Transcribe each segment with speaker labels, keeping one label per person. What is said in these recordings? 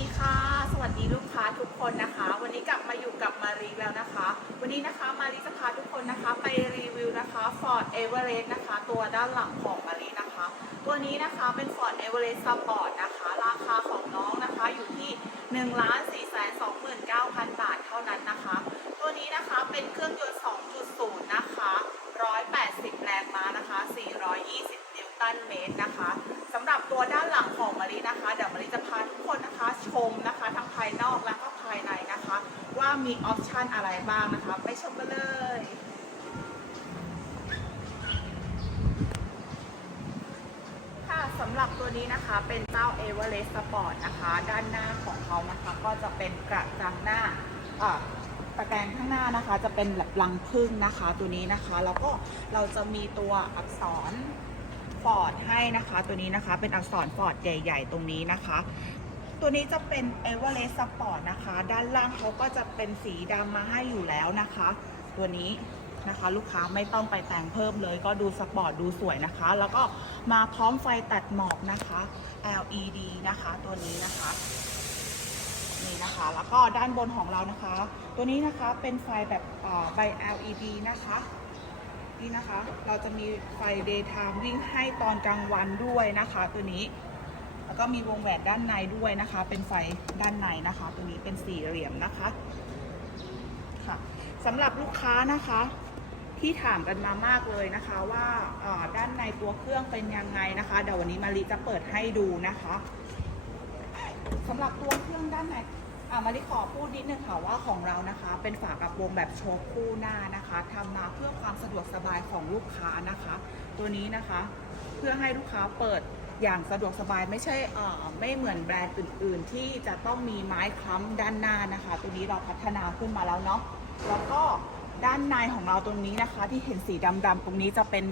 Speaker 1: ดีค่ะ สวัสดีลูกค้าทุกคนนะคะ วันนี้กลับมาอยู่กับมารีแล้วนะคะ วันนี้นะคะมารีจะพาทุกคนนะคะไปรีวิวนะคะ Ford Everest นะคะ ตัวด้านหลังของมารีนะคะ ตัวนี้นะคะเป็น Ford Everest Sport นะคะ ราคาของน้องนะคะอยู่ที่1 4 2 9 0 0 0บาทเท่านั้นนะคะ ตัวนี้นะคะเป็นเครื่องยนต์ 2.0 นะคะ 180 แรงม้านะคะ 420 นิวตันเมตรนะคะ มีออปชันอะไรบ้างนะคะ ไปชมกันเลย ค่ะสำหรับตัวนี้นะคะเป็นเจ้า e v e r e s t Sport นะคะ ด้านหน้าของเขานะคะก็จะเป็นกระจังหน้าอ่าตะแกรงข้างหน้านะคะ จะเป็นแบบรังพึ่งนะคะตัวนี้นะคะ แล้วก็เราจะมีตัวอักษรฟอร์ดให้นะคะ ตัวนี้นะคะเป็นอักษรฟอร์ดใหญ่ ๆ ตรงนี้นะคะ ตัวนี้จะเป็น e v e r e s t Sport นะคะ ด้านล่างเขาก็จะเป็นสีดำมาให้อยู่แล้วนะคะ ตัวนี้นะคะ ลูกค้าไม่ต้องไปแต่งเพิ่มเลยก็ดูสปอร์ตดูสวยนะคะ แล้วก็มาพร้อมไฟตัดหมอกนะคะ LED นะคะ ตัวนี้นะคะนี่นะคะ แล้วก็ด้านบนของเรานะคะ ตัวนี้นะคะเป็นไฟแบบใบ LED นะคะนี่นะคะ เราจะมีไฟ daytime วิ่งให้ตอนกลางวันด้วยนะคะ ตัวนี้ แล้วก็มีวงแหวนด้านในด้วยนะคะ เป็นไฟด้านในนะคะ ตัวนี้เป็นสี่เหลี่ยมนะคะค่ะสำหรับลูกค้านะคะที่ถามกันมามากเลยนะคะว่าด้านในตัวเครื่องเป็นยังไงนะคะเดี๋ยววันนี้มารีจะเปิดให้ดูนะคะสำหรับตัวเครื่องด้านในอ่ามารีขอพูดนิดนึงค่ะว่าของเรานะคะ เป็นฝากระโปรงแบบโชว์คู่หน้านะคะทำมาเพื่อความสะดวกสบายของลูกค้านะคะ ตัวนี้นะคะ เพื่อให้ลูกค้าเปิด อย่างสะดวกสบายไม่ใช่ไม่เหมือนแบรนด์อื่น ๆ ที่จะต้องมีไม้ค้ำด้านหน้านะคะ ตัวนี้เราพัฒนาขึ้นมาแล้วเนาะแล้วก็ด้านในของเราตรงนี้นะคะ ที่เห็นสีดำๆตรงนี้จะเป็น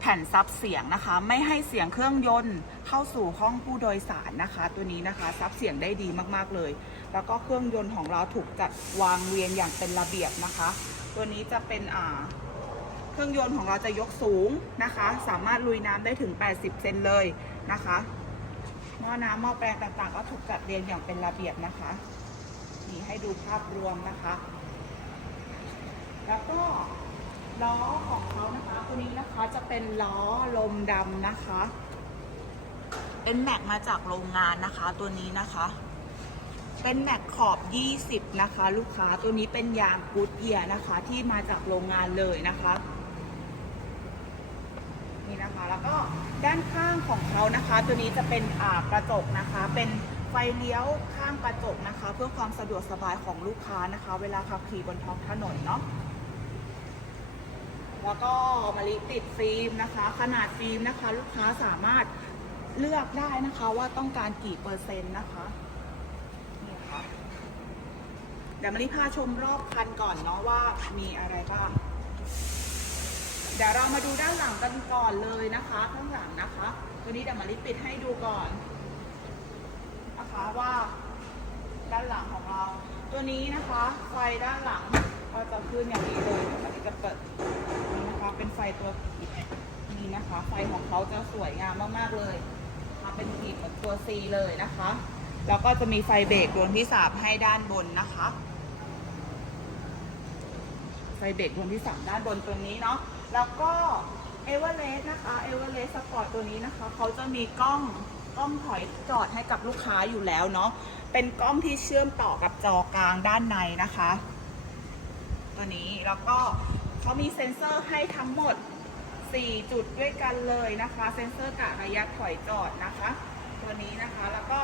Speaker 1: แผ่นซับเสียงนะคะ ไม่ให้เสียงเครื่องยนต์เข้าสู่ห้องผู้โดยสารนะคะ ตัวนี้นะคะซับเสียงได้ดีมากๆเลย แล้วก็เครื่องยนต์ของเราถูกจัดวางเรียงอย่างเป็นระเบียบนะคะ ตัวนี้จะเป็นอ่า เครื่องยนต์ของเราจะยกสูงนะคะ สามารถลุยน้ำได้ถึง 80 เซนเลยนะคะหม้อน้ำหม้อแปลงต่างๆ ก็ถูกจัดเรียงอย่างเป็นระเบียบนะคะนี่ให้ดูภาพรวมนะคะ แล้วก็ล้อของเขานะคะตัวนี้นะคะจะเป็นล้อลมดำนะคะ เป็นแม็กมาจากโรงงานนะคะตัวนี้นะคะ เป็นแม็กขอบ 20 นะคะ ลูกค้าตัวนี้เป็นยางกูดเอียร์นะคะ ที่มาจากโรงงานเลยนะคะ นะคะ แล้วก็ด้านข้างของเขานะคะ ตัวนี้จะเป็นกระจกนะคะ เป็นไฟเลี้ยวข้างกระจกนะคะ เพื่อความสะดวกสบายของลูกค้านะคะ เวลาขับขี่บนท้องถนนเนาะแล้วก็มาลิติดฟิล์มนะคะ ขนาดฟิล์มนะคะ ลูกค้าสามารถเลือกได้นะคะว่าต้องการกี่เปอร์เซ็นต์นะคะนี่ค่ะเดี๋ยวมาริพาชมรอบคันก่อนเนาะว่ามีอะไรบ้าง เดี๋ยวเรามาดูด้านหลังกันก่อนเลยนะคะ ข้างหลังนะคะ ตัวนี้เดี๋ยวมาริปิดให้ดูก่อนนะคะว่า ด้านหลังของเรา ตัวนี้นะคะไฟด้านหลังก็จะขึ้นอย่างนี้เลยเดี๋ยวมาริจะเปิดนี่นะคะเป็นไฟตัวนี้นะคะ ไฟของเขาจะสวยงามมากๆเลยมาเป็นขีดเหมือนตัว C เลยนะคะแล้วก็จะมีไฟเบรกดวงที่สามให้ด้านบนนะคะ ไฟเบรกดวงที่สามด้านบนตัวนี้เนาะ แล้วก็เอเวอเรสต์นะคะเอเวอเรสต์สปอร์ตตัวนี้นะคะเขาจะมีกล้องกล้องถอยจอดให้กับลูกค้าอยู่แล้วเนาะเป็นกล้องที่เชื่อมต่อกับจอกลางด้านในนะคะ ตัวนี้แล้วก็เขามีเซ็นเซอร์ให้ทั้งหมด 4 จุดด้วยกันเลยนะคะ เซ็นเซอร์กะระยะถอยจอดนะคะ ตัวนี้นะคะแล้วก็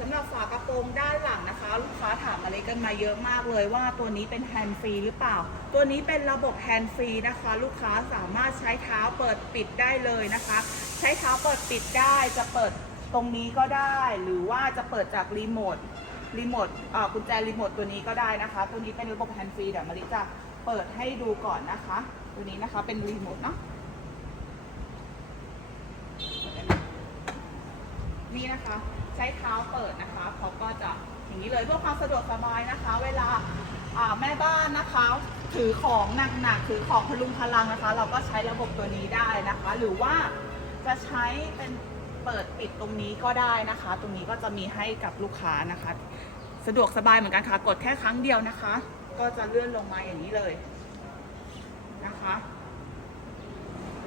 Speaker 1: สำหรับฝากระโปรงด้านหลังนะคะ ลูกค้าถามอะไรกันมาเยอะมากเลยว่าตัวนี้เป็นแฮนด์ฟรีหรือเปล่า ตัวนี้เป็นระบบแฮนด์ฟรีนะคะ ลูกค้าสามารถใช้เท้าเปิดปิดได้เลยนะคะ ใช้เท้าเปิดปิดได้จะเปิดตรงนี้ก็ได้ หรือว่าจะเปิดจากรีโมทรีโมทอ่ากุญแจรีโมทตัวนี้ก็ได้นะคะ ตัวนี้เป็นระบบแฮนด์ฟรีเดี๋ยวมาริจะเปิดให้ดูก่อนนะคะ ตัวนี้นะคะเป็นรีโมทเนาะนี่นะคะ ใช้เท้าเปิดนะคะเขาก็จะอย่างนี้เลยเพื่อความสะดวกสบายนะคะ เวลาอ่าแม่บ้านนะคะ ถือของหนักๆถือของพลุงพลังนะคะ เราก็ใช้ระบบตัวนี้ได้นะคะ หรือว่าจะใช้เป็นเปิดปิดตรงนี้ก็ได้นะคะ ตรงนี้ก็จะมีให้กับลูกค้านะคะ สะดวกสบายเหมือนกันค่ะกดแค่ครั้งเดียวนะคะ ก็จะเลื่อนลงมาอย่างนี้เลยนะคะ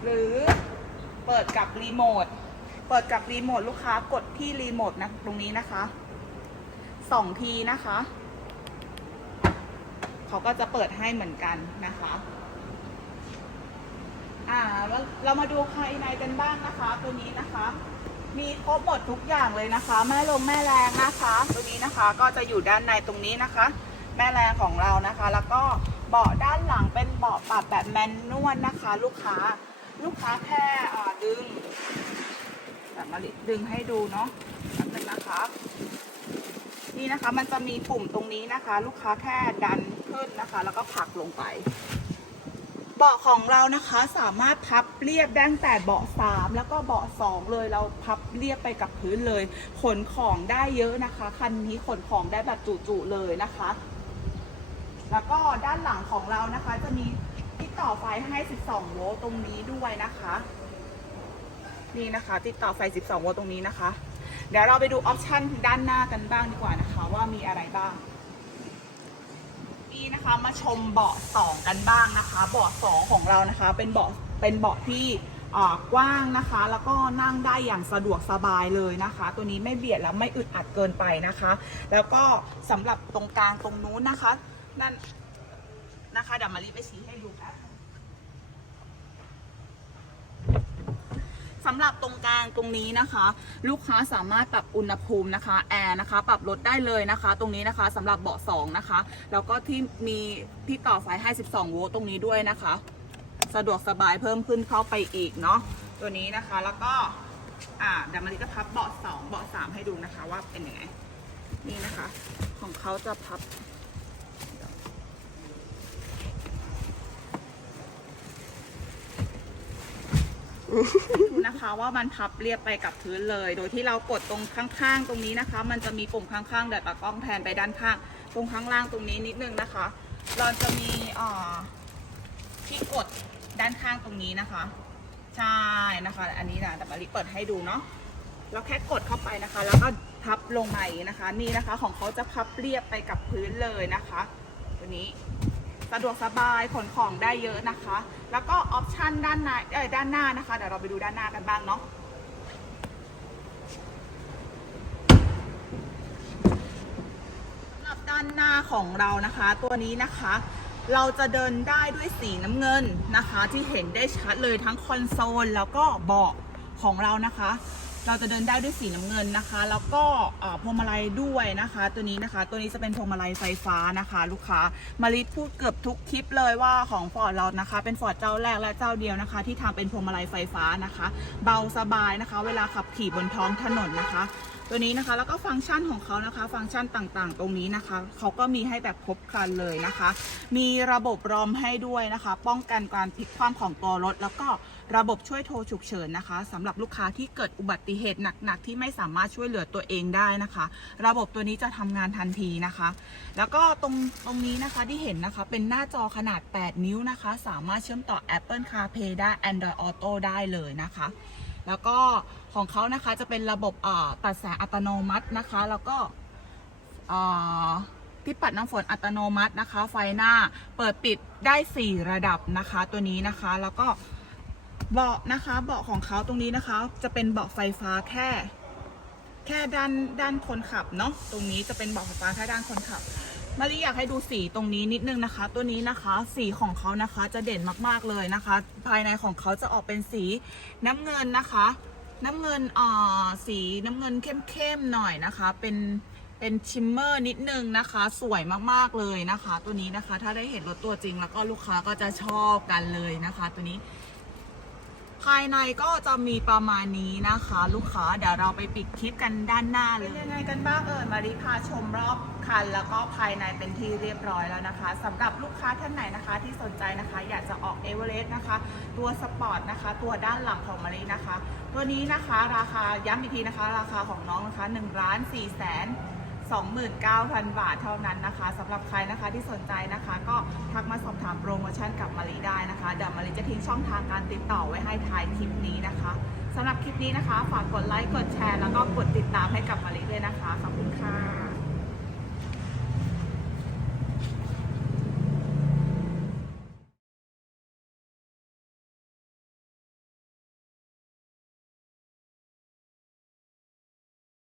Speaker 1: หรือเปิดกับรีโมท เปิดกับรีโมทลูกค้ากดที่รีโมทนะตรงนี้นะคะสองทีนะคะเขาก็จะเปิดให้เหมือนกันนะคะอ่าแล้วเรามาดูภายในกันบ้างนะคะ ตัวนี้นะคะ มีครบหมดทุกอย่างเลยนะคะ แม่ลงแม่แรงนะคะ ตัวนี้นะคะก็จะอยู่ด้านในตรงนี้นะคะ แม่แรงของเรานะคะ แล้วก็เบาะด้านหลังเป็นเบาะปรับแบบแมนนวลนะคะ ลูกค้า ลูกค้าแค่ดึง แบบมาลิดึงให้ดูเนาะแป๊บนึงนะคะ นี่นะคะมันจะมีปุ่มตรงนี้นะคะ ลูกค้าแค่ดันขึ้นนะคะ แล้วก็ผลักลงไป เบาะของเรานะคะสามารถพับเรียบได้ตั้งแต่เบาะ3แล้วก็เบาะ2เลยเราพับเรียบไปกับพื้นเลย ขนของได้เยอะนะคะ คันนี้ขนของได้แบบจุๆเลยนะคะ แล้วก็ด้านหลังของเรานะคะจะมีที่ต่อไฟให้ 12 โวลต์ตรงนี้ด้วยนะคะ นี่นะคะ ติดต่อไฟ12โวลต์ตรงนี้นะคะ เดี๋ยวเราไปดูออปชันด้านหน้ากันบ้างดีกว่านะคะ ว่ามีอะไรบ้าง นี่นะคะมาชมเบาะสองกันบ้างนะคะ เบาะสองของเรานะคะ เป็นเบาะเป็นเบาะที่กว้างนะคะ แล้วก็นั่งได้อย่างสะดวกสบายเลยนะคะ ตัวนี้ไม่เบียดแล้วไม่อึดอัดเกินไปนะคะ แล้วก็สำหรับตรงกลางตรงนู้นนะคะนั่นนะคะเดี๋ยวมารีไปชี้ให้ดูแป๊บนึง สำหรับตรงกลางตรงนี้นะคะ ลูกค้าสามารถปรับอุณหภูมินะคะแอร์นะคะ ปรับลดได้เลยนะคะ ตรงนี้นะคะสำหรับเบาะสองนะคะแล้วก็ที่มีที่ต่อไฟให้ 12 โวลต์ตรงนี้ด้วยนะคะ สะดวกสบายเพิ่มขึ้นเข้าไปอีกเนาะตัวนี้นะคะแล้วก็อ่าเดี๋ยวมารีจะพับเบาะสองเบาะสามให้ดูนะคะว่าเป็นยังไงนี่นะคะ ของเขาจะพับ ดูนะคะว่ามันพับเรียบไปกับพื้นเลย โดยที่เรากดตรงข้างๆ ตรงนี้นะคะ มันจะมีปุ่มข้างๆเดี๋ยวตากล้องแทนไปด้านข้าง ตรงข้างล่างตรงนี้นิดนึงนะคะ เราจะมีอ่าที่กดด้านข้างตรงนี้นะคะ ใช่นะคะ อันนี้นะแต่มาริเปิดให้ดูเนาะเราแค่กดเข้าไปนะคะ แล้วก็พับลงมาอย่างนี้นะคะ นี่นะคะของเขาจะพับเรียบไปกับพื้นเลยนะคะ ตัวนี้ สะดวกสบายขนของได้เยอะนะคะ แล้วก็ออปชันด้านในเอ้ยด้านหน้านะคะ เดี๋ยวเราไปดูด้านหน้ากันบ้างเนาะสำหรับด้านหน้าของเรานะคะ ตัวนี้นะคะ เราจะเดินได้ด้วยสีน้ำเงินนะคะ ที่เห็นได้ชัดเลยทั้งคอนโซลแล้วก็เบาะของเรานะคะ เราจะเดินได้ด้วยสีน้ำเงินนะคะ แล้วก็พวงมาลัยด้วยนะคะ ตัวนี้นะคะ ตัวนี้จะเป็นพวงมาลัยไฟฟ้านะคะ ลูกค้ามาริพูดเกือบทุกคลิปเลยว่าของฟอร์ดเรานะคะ เป็นฟอร์ดเจ้าแรกและเจ้าเดียวนะคะ ที่ทำเป็นพวงมาลัยไฟฟ้านะคะ เบาสบายนะคะ เวลาขับขี่บนท้องถนนนะคะ ตัวนี้นะคะแล้วก็ฟังก์ชันของเขานะคะ ฟังก์ชันต่างๆ ตรงนี้นะคะเขาก็มีให้แบบครบครันเลยนะคะ มีระบบรอมให้ด้วยนะคะ ป้องกันการพลิกคว่ำของตัวรถ แล้วก็ระบบช่วยโทรฉุกเฉินนะคะสำหรับลูกค้าที่เกิดอุบัติเหตุหนักๆที่ไม่สามารถช่วยเหลือตัวเองได้นะคะ ระบบตัวนี้จะทำงานทันทีนะคะ แล้วก็ตรงตรงนี้นะคะที่เห็นนะคะเป็นหน้าจอขนาด 8 นิ้วนะคะ สามารถเชื่อมต่อ Apple CarPlay ได้ Android Auto ได้เลยนะคะ แล้วก็ของเขานะคะจะเป็นระบบอ่าตัดแสงอัตโนมัตินะคะ แล้วก็ที่ปัดน้ำฝนอัตโนมัตินะคะ ไฟหน้าเปิดปิดได้ 4 ระดับนะคะตัวนี้นะคะ แล้วก็เบาะนะคะเบาะของเขาตรงนี้นะคะ จะเป็นเบาะไฟฟ้าแค่แค่ด้านด้านคนขับเนาะตรงนี้จะเป็นเบาะไฟฟ้าแค่ด้านคนขับ มารีอยากให้ดูสีตรงนี้นิดนึงนะคะ ตัวนี้นะคะสีของเขานะคะจะเด่นมากๆเลยนะคะ ภายในของเขาจะออกเป็นสีน้ำเงินนะคะ น้ำเงินอ่าสีน้ำเงินเข้มๆหน่อยนะคะ เป็นเป็นชิมเมอร์นิดนึงนะคะ สวยมากๆเลยนะคะ ตัวนี้นะคะถ้าได้เห็นรถตัวจริง แล้วก็ลูกค้าก็จะชอบกันเลยนะคะ ตัวนี้ายในก็จะมีประมาณนี้นะคะ ลูกค้าเดี๋ยวเราไปปิดคลิปกันด้านหน้าเลย เป็นยังไงกันบ้างเอ่ยมาริพาชมรอบคัน แล้วก็ภายในเป็นที่เรียบร้อยแล้วนะคะสำหรับลูกค้าท่านไหนนะคะ ที่สนใจนะคะ อยากจะออกเอเวอเรสต์นะคะ ตัวสปอร์ตนะคะ ตัวด้านหลังของมารินะคะ ตัวนี้นะคะราคาย้ำอีกทีนะคะ ราคาของน้องนะคะ1ล้าน4แสน 29,000 บาทเท่านั้นนะคะสำหรับใครนะคะที่สนใจนะคะ ก็ทักมาสอบถามโปรโมชั่นกับมารีได้นะคะเดี๋ยวมารีจะทิ้งช่องทางการติดต่อไว้ให้ท้ายคลิปนี้นะคะสำหรับคลิปนี้นะคะ ฝากกดไลค์กดแชร์แล้วก็กดติดตามให้กับมารีด้วยนะคะขอบคุณค่ะ